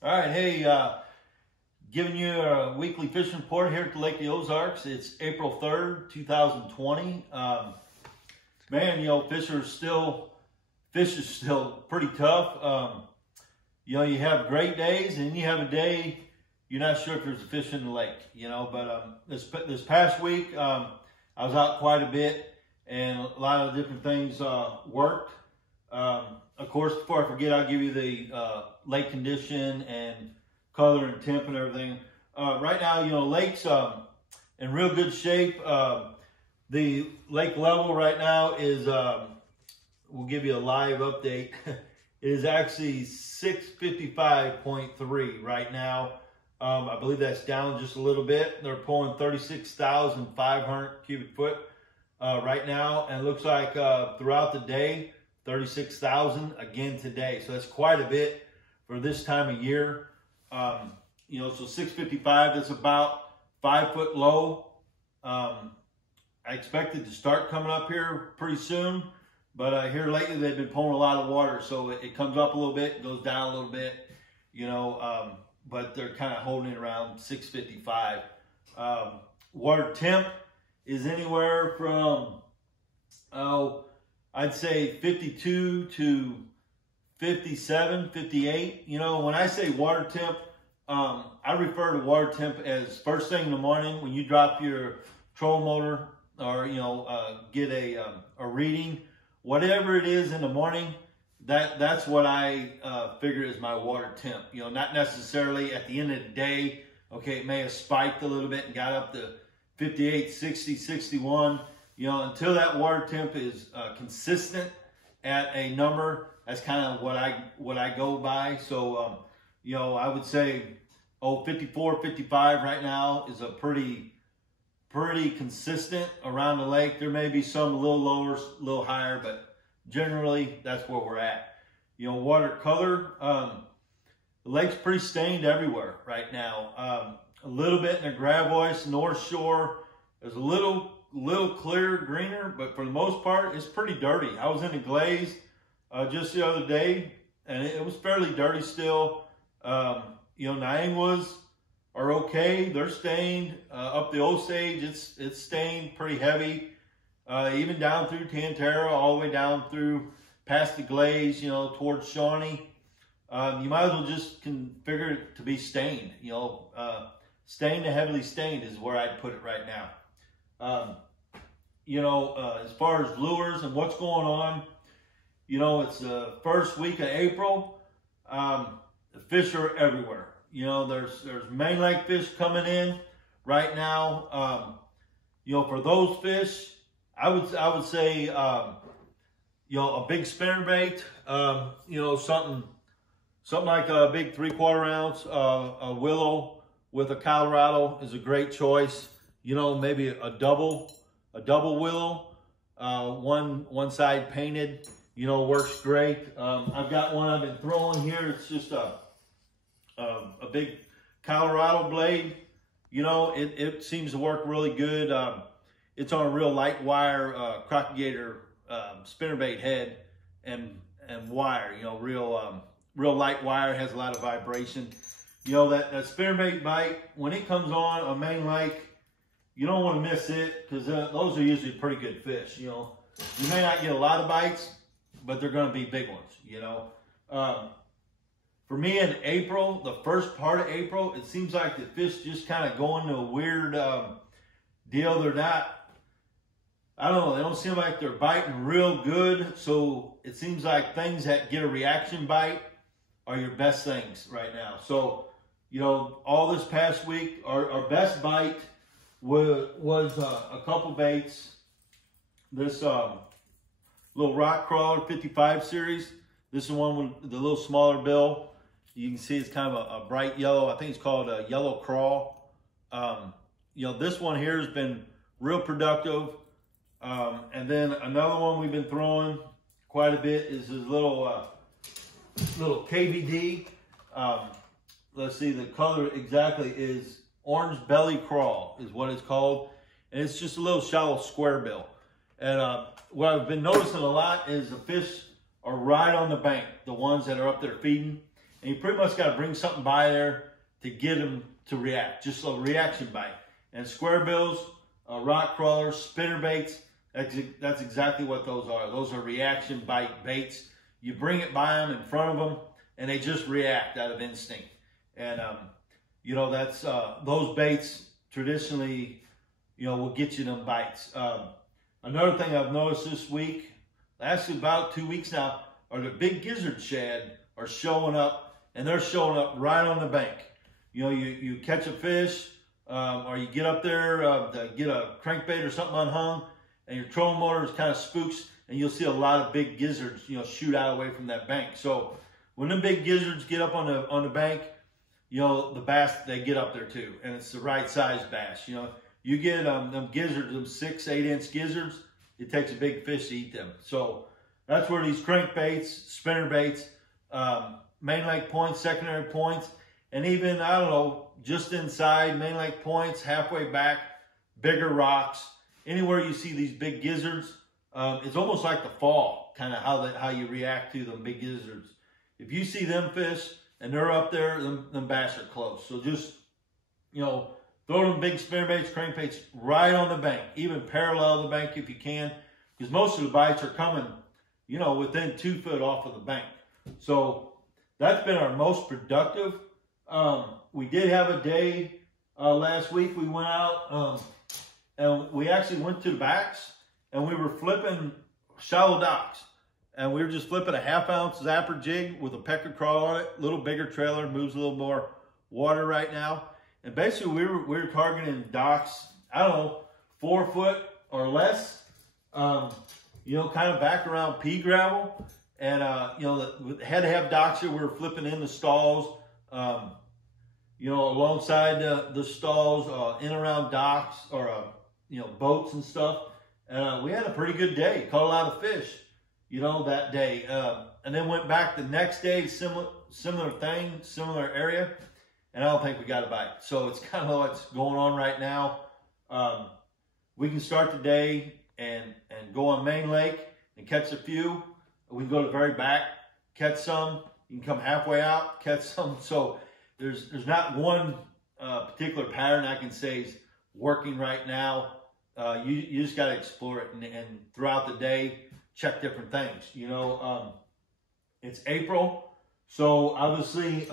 All right, hey, giving you a weekly fishing report here at the Lake of the Ozarks. It's April 3rd, 2020. Man, fish is still pretty tough. You have great days and you have a day you're not sure if there's a fish in the lake, but this past week, I was out quite a bit and a lot of different things worked. Of course, before I forget, I'll give you the lake condition and color and temp and everything. Right now, lake's in real good shape. The lake level right now is, we'll give you a live update. It is actually 655.3 right now. I believe that's down just a little bit. They're pulling 36,500 cubic foot right now. And it looks like throughout the day, 36,000 again today. So that's quite a bit for this time of year. So 655, that's about 5 foot low. I expect it to start coming up here pretty soon, but here lately they've been pulling a lot of water. So it comes up a little bit, goes down a little bit, but they're kind of holding it around 655. Water temp is anywhere from, I'd say 52 to 57, 58. When I say water temp, I refer to water temp as first thing in the morning when you drop your trolling motor or, get a reading, whatever it is in the morning, that's what I figure is my water temp. Not necessarily at the end of the day. Okay, it may have spiked a little bit and got up to 58, 60, 61. Until that water temp is consistent at a number, that's kind of what I go by. So, I would say, 54, 55 right now is a pretty consistent around the lake. There may be some a little lower, a little higher, but generally that's where we're at. Water color, the lake's pretty stained everywhere right now. A little bit in the Gravois North Shore. There's a little clear, greener, but for the most part, it's pretty dirty. I was in the glaze just the other day, and it was fairly dirty still. Nianguas are okay. They're stained. Up the Osage, it's stained pretty heavy. Even down through Tantera, all the way down through past the glaze, towards Shawnee. You might as well just configure it to be stained. Stained to heavily stained is where I'd put it right now. As far as lures and what's going on, it's the first week of April. The fish are everywhere. There's main lake fish coming in right now. For those fish, I would say, a big spinnerbait, something like a big 3/4 ounce, a willow with a Colorado is a great choice. Maybe a double willow, one side painted, works great. I've got one I've been throwing here. It's just a big Colorado blade. It seems to work really good. It's on a real light wire crocodile spinnerbait head and wire. Real light wire, has a lot of vibration. That spinnerbait bite, when it comes on main lake, you don't want to miss it, because those are usually pretty good fish. You may not get a lot of bites, but they're going to be big ones. For me in April, the first part of April, it seems like the fish just kind of go into a weird deal. They're not, I don't know, they don't seem like they're biting real good. So it seems like things that get a reaction bite are your best things right now. So, all this past week, our best bite was a couple baits. This little rock crawler 55 series. This is one with the little smaller bill. You can see it's kind of a bright yellow. I think it's called a yellow crawl. This one here has been real productive. And then another one we've been throwing quite a bit is this little KVD. Let's see, the color exactly is orange belly crawl is what it's called. And it's just a little shallow square bill. And what I've been noticing a lot is the fish are right on the bank, the ones that are up there feeding. And you pretty much got to bring something by there to get them to react, just a reaction bite. And square bills, rock crawlers, spinner baits, that's exactly what those are. Those are reaction bite baits. You bring it by them in front of them, and they just react out of instinct. And, you know, that's those baits traditionally, you know, will get you them bites. Another thing I've noticed this week, actually about 2 weeks now, are the big gizzard shad are showing up, and they're showing up right on the bank. You know, you catch a fish, or you get up there to get a crankbait or something unhung, and your trolling motor kind of spooks, and you'll see a lot of big gizzards, you know, shoot out away from that bank. So when them big gizzards get up on the bank, you know, the bass, they get up there too, and it's the right size bass. You know, you get them gizzards, them 6-8 inch gizzards, it takes a big fish to eat them. So that's where these crankbaits, spinner baits, main lake points, secondary points, and even, I don't know, just inside main lake points, halfway back, bigger rocks, anywhere you see these big gizzards, it's almost like the fall, kind of how you react to them big gizzards. If you see them fish and they're up there, them bass are close. So just, you know, throw them big spinner baits, crankbaits right on the bank, even parallel the bank if you can, because most of the bites are coming, you know, within 2 foot off of the bank. So that's been our most productive. We did have a day last week. We went out and we actually went to the backs and we were flipping shallow docks. And we were just flipping a 1/2 ounce zapper jig with a pecker crawl on it, a little bigger trailer, moves a little more water right now. And basically we were targeting docks, I don't know, 4 foot or less, you know, kind of back around pea gravel. And, you know, had to have docks here. We were flipping in the stalls, you know, alongside the stalls, in around docks or, you know, boats and stuff. And we had a pretty good day. Caught a lot of fish, you know, that day. And then went back the next day, similar thing, similar area. And I don't think we got a bite. So it's kind of what's going on right now. We can start the day and go on Main Lake and catch a few. We can go to the very back, catch some. You can come halfway out, catch some. So there's not one particular pattern I can say is working right now. You just got to explore it and throughout the day, check different things. You know, it's April. So obviously,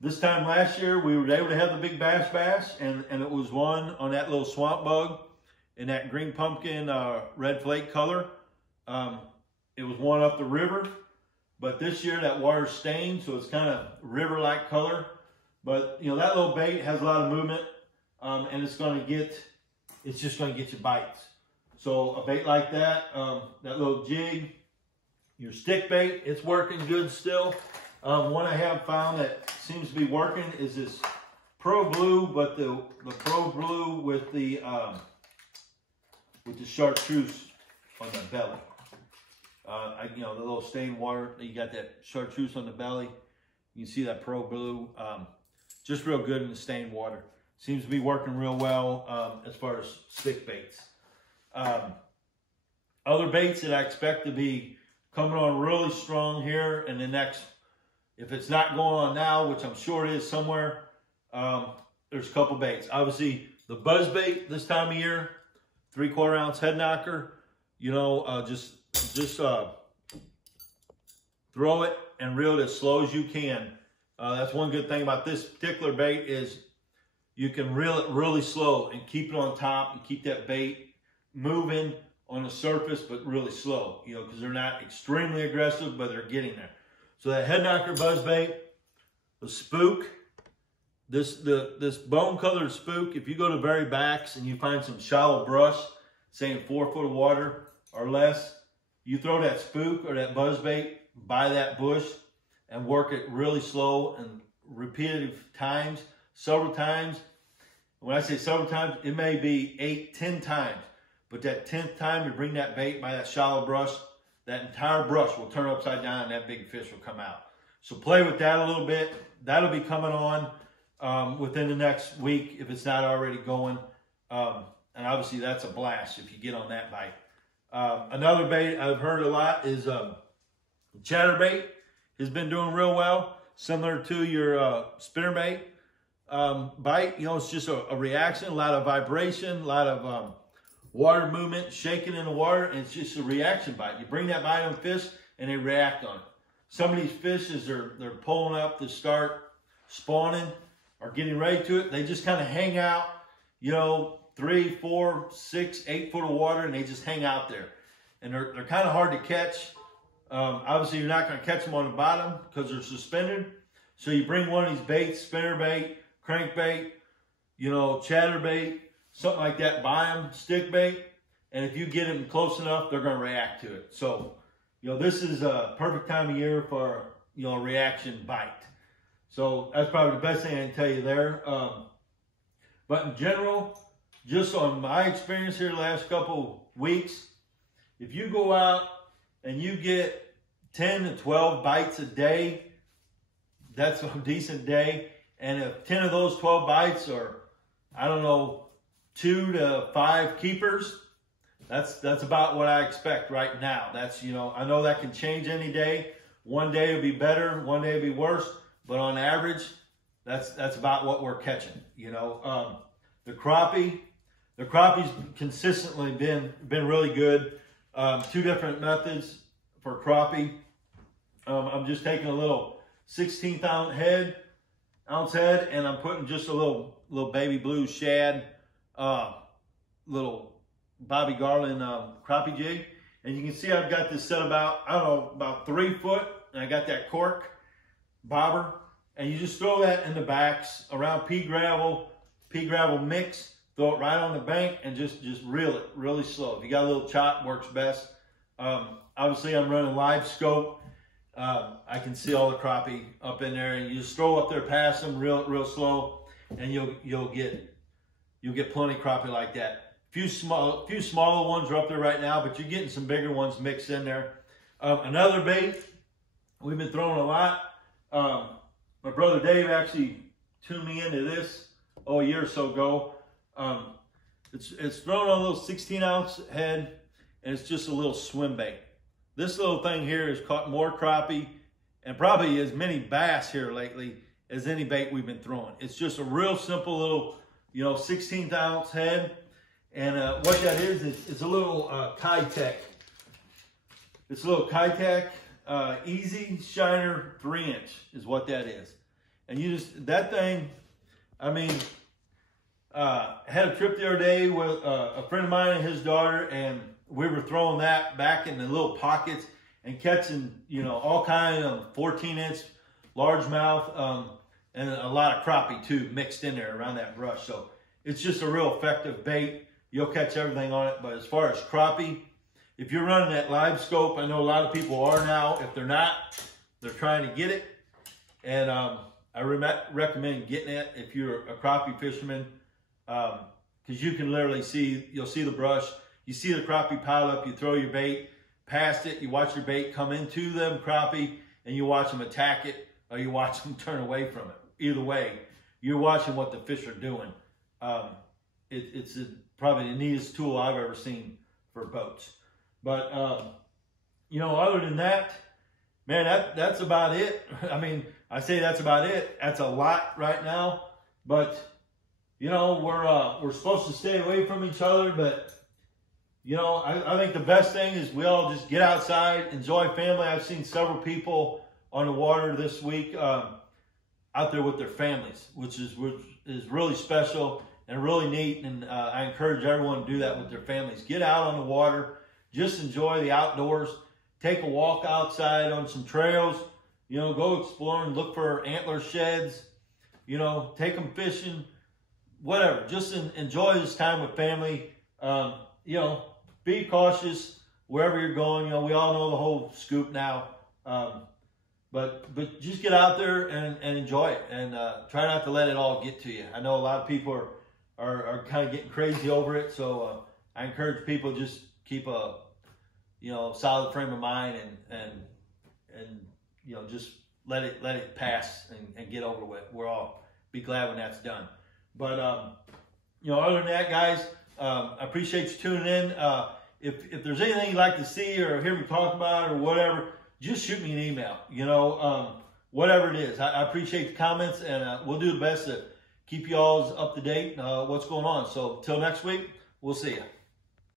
this time last year, we were able to have the big bass, and it was one on that little swamp bug in that green pumpkin red flake color. It was one up the river, but this year that water's stained, so it's kind of river-like color. But, you know, that little bait has a lot of movement, and it's just going to get you bites. So a bait like that, that little jig, your stick bait, it's working good still. One I have found that seems to be working is this Pro Blue, but the Pro Blue with the chartreuse on the belly. You know, the little stained water, you got that chartreuse on the belly. You can see that Pro Blue, just real good in the stained water. Seems to be working real well as far as stick baits. Other baits that I expect to be coming on really strong here in the next, if it's not going on now, which I'm sure it is somewhere, there's a couple baits. Obviously, the Buzzbait this time of year, 3/4 ounce head knocker, you know, just throw it and reel it as slow as you can. That's one good thing about this particular bait is you can reel it really slow and keep it on top and keep that bait moving on the surface, but really slow, you know, because they're not extremely aggressive, but they're getting there. So that head knocker Buzzbait, the spook, this bone-colored spook, if you go to very backs and you find some shallow brush, saying 4 foot of water or less, you throw that spook or that Buzzbait by that bush and work it really slow and repetitive times, several times. When I say several times, it may be 8, 10 times. But that 10th time you bring that bait by that shallow brush, that entire brush will turn upside down and that big fish will come out. So play with that a little bit. That'll be coming on within the next week if it's not already going. And obviously that's a blast if you get on that bite. Another bait I've heard a lot is chatterbait. has been doing real well, similar to your spinnerbait bite. You know, it's just a reaction, a lot of vibration, a lot of water movement, shaking in the water, and it's just a reaction bite. You bring that bite on fish, and they react on it. Some of these fish, as they're pulling up to start spawning or getting ready to it, they just kind of hang out, you know, 3, 4, 6, 8 foot of water, and they just hang out there. And they're kind of hard to catch. Obviously, you're not going to catch them on the bottom because they're suspended. So you bring one of these baits, spinnerbait, crankbait, you know, chatterbait, something like that, buy them, stick bait, and if you get them close enough, they're going to react to it. So, you know, this is a perfect time of year for, you know, a reaction bite. So that's probably the best thing I can tell you there. But in general, just on my experience here the last couple weeks, if you go out and you get 10 to 12 bites a day, that's a decent day. And if 10 of those 12 bites are, I don't know, 2 to 5 keepers, that's about what I expect right now. That's, you know, I know that can change any day. One day will be better, one day will be worse, but on average, that's about what we're catching. You know, the crappie's consistently been really good. 2 different methods for crappie. I'm just taking a little 16th ounce head, and I'm putting just a little baby blue shad, little Bobby Garland crappie jig. And you can see I've got this set about, I don't know, about 3 foot, and I got that cork bobber, and you just throw that in the backs around pea gravel mix, throw it right on the bank, and just reel it really slow. If you got a little chop, works best. Obviously I'm running live scope. I can see all the crappie up in there, and you just throw up there past them real slow, and you'll get plenty of crappie like that. Few smaller ones are up there right now, but you're getting some bigger ones mixed in there. Another bait we've been throwing a lot. My brother Dave actually tuned me into this a year or so ago. It's thrown on a little 16-ounce head, and it's just a little swim bait. This little thing here has caught more crappie and probably as many bass here lately as any bait we've been throwing. It's just a real simple little, you know, 16th ounce head. And what that is it's a little Kitech. It's a little Kitech Easy Shiner 3-inch is what that is. And you just, that thing, I mean, had a trip the other day with a friend of mine and his daughter, and we were throwing that back in the little pockets and catching, you know, all kind of 14-inch largemouth and a lot of crappie too mixed in there around that brush. So it's just a real effective bait. You'll catch everything on it. But as far as crappie, if you're running that live scope, I know a lot of people are now. If they're not, they're trying to get it. And I recommend getting it if you're a crappie fisherman, because you can literally see, you'll see the brush. You see the crappie pile up, you throw your bait past it, you watch your bait come into them crappie, and you watch them attack it, or you watch them turn away from it. Either way, you're watching what the fish are doing. It's probably the neatest tool I've ever seen for boats. But, you know, other than that, man, that's about it. I mean, I say that's about it. That's a lot right now. But, you know, we're supposed to stay away from each other, but you know, I think the best thing is we all just get outside, enjoy family. I've seen several people on the water this week out there with their families, which is really special and really neat. And I encourage everyone to do that with their families. Get out on the water, just enjoy the outdoors. Take a walk outside on some trails. You know, go exploring, look for antler sheds. You know, take them fishing, whatever. Just enjoy this time with family. You know, be cautious wherever you're going. You know, we all know the whole scoop now. But just get out there and enjoy it, and try not to let it all get to you. I know a lot of people are kind of getting crazy over it, so I encourage people just keep a, you know, solid frame of mind and you know, just let it pass and get over with. We'll all be glad when that's done. But you know, other than that, guys, I appreciate you tuning in. If there's anything you'd like to see or hear me talk about or whatever, just shoot me an email. You know, whatever it is. I appreciate the comments, and we'll do the best to keep you all up to date what's going on. So till next week, we'll see you.